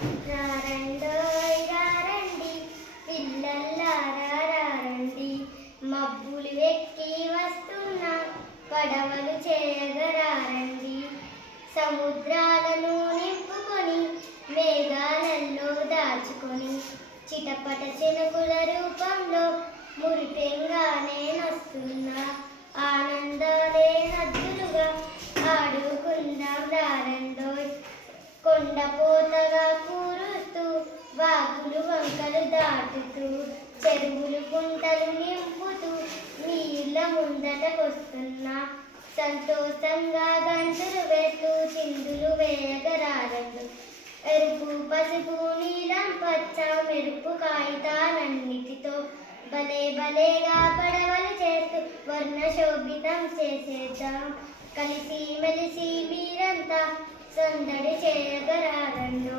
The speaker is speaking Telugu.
రారండోయ్ రారండి పిల్లల్లారా రారండి, మబ్బులు ఎక్కి వస్తున్న పడవలు చేయగరారండి. సముద్రాలను నింపుకొని మేఘాలలో దాచుకొని చిటపట చినుకుల రూపంలో మురిపెంగానే వస్తున్నా, ఆనందాలే నద్దులుగా ఆడుకుందాం రారండోయ్. కొండపోతగా కూరుస్తూ వాగులు వంకలు దాటుతూ చెరువులు కుంటలు నింపుతూ మీ ఇళ్ళ ముందటకొస్తున్నా, సంతోషంగా గంతులు వేస్తూ చిందులు వేయగరారండు. ఎరుపు పసుపు నీలం పచ్చ మెరుపు కాగితాలన్నిటితో భలే భలేగా పడవలు చేస్తూ వర్ణ శోభితం చేసేద్దాం. కలిసి మెలిసి మీరంతా సందడి చేయగరారండు.